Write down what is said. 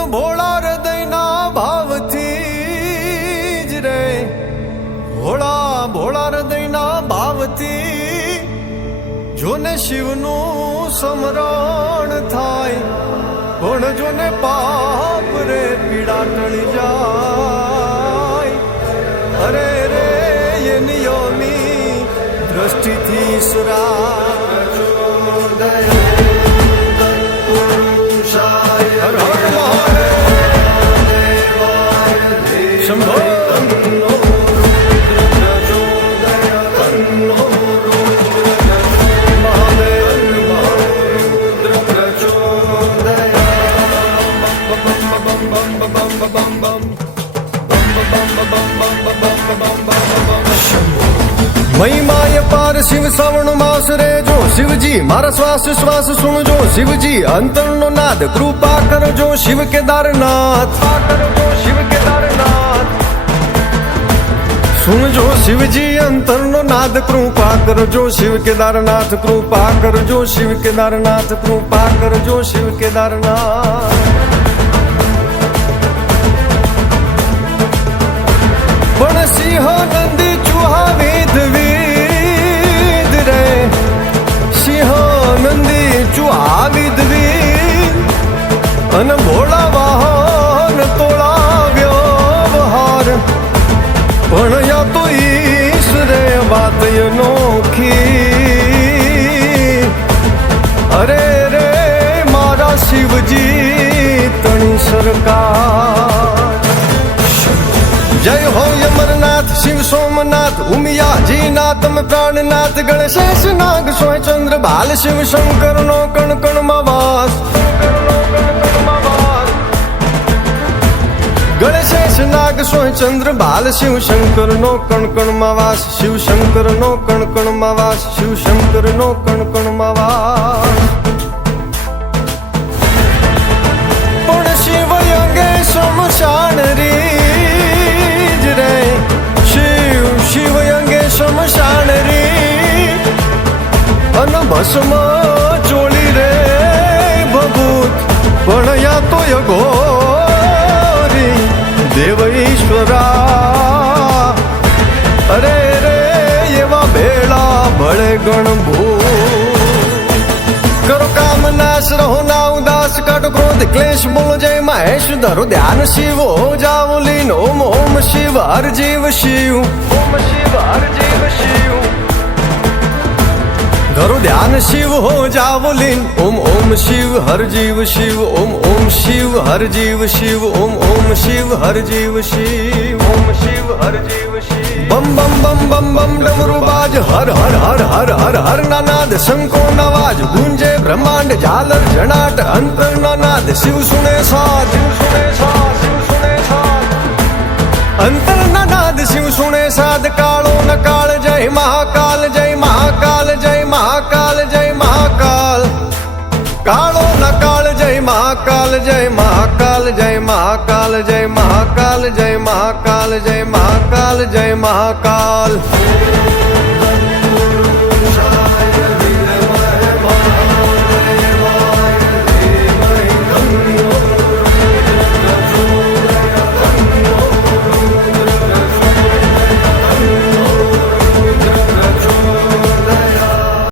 પણ ભોળા હૃદયના ભાવથી જ રે, ભોળા હૃદયના ભાવથી જોને શિવનું સ્મરણ થાય, પણ જોને પાપ રે પીડા ટળી જાય. અરે રે એની યોમી દ્રષ્ટિથી સુરા મહિમાય પાર શિવ શ્રવણ માસ રે જો શિવજી મારા શ્વાસ શ્વાસ સુણજો શિવજી અંતરનો નાદ કૃપા કરજો શિવ કેદારનાથ સુણજો શિવજી અંતરનો નાદ કૃપા કરજો શિવ કેદારનાથ કૃપા કરજો શિવ કેદારનાથ કૃપા કરજો શિવ કેદારનાથ. પણ સિંહ નંદી ચૂહા વિધ વિધ રે, સિંહ નંદી ચૂહા વિધ વિધ અને ભોળા વાહન તોળા વ્યવહાર, પણ યા તો ઈશ રે વાત અનોખી. અરે રે મારા શિવજી તણી સરકાર. જય હો અમરનાથ શિવ સોમનાથ ઉમિયાજી નાથ તમે પ્રાણનાથ ગણેશ નાગ સોય ચંદ્ર બાલ શિવ શંકર નો કણ કણ માં વાસ. ગણેશ નાગ સોય ચંદ્ર બાલ શિવ શંકર નો કણ કણ માં વાસ, શિવ શંકર નો કણ કણ માં વાસ, શિવ શંકર નો કણ કણ માં વાસ. પણ શિવ અંગે શમશાન રીજ રે, શિવ અંગે શમશાન રી અન ભસ્મ ચોળી રે ભભૂત, પણ યા તો યઘોરી દેવ ઈશ્વરા. અરે રે એવા ભેળા ભળે ગણભૂત. કરો કામ નાશ રહો ના ઉદાસ, કાઢો ક્રોધ ક્લેશ બોલો જય મહેશ, ધરો ધ્યાન શિવ હો જાઓ લીન. ઓમ ઓમ શિવ હર જીવ શિવ, ઓમ શિવ હર જીવ શિવ. ધરો ધ્યાન શિવ હો જાઓ લીન. ઓમ ઓમ શિવ હર જીવ શિવ, ઓમ ઓમ શિવ હર જીવ શિવ, ઓમ ઓમ શિવ હર જીવ શિવ, ઓમ શિવ હર જીવ શિવ. બમ બમ બમ બમ બમ ડમરૂ બાજ હર હર હર હર હર હર ના નાદ શંકો નવાજ ગુંજે બ્રહ્માંડ ઝાલર જણાટ અંતર ના નાદ શિવ સુને સાથ, શિવ સુને સાથ, શિવ સુને સાથ. અંતર ના નાદ શિવ સુને સાધ. કાળો ન કાળ જય મહાકાલ, જય મહાકાલ, જય મહાકાલ, જય મહાકાલ. કાળો ન કાળ જય મહાકાલ, જય મહાકાલ, જય મહાકાલ, જય મહાકાલ, જય મહાકાલ, જય મહાકાલ, જય મહાકાલ.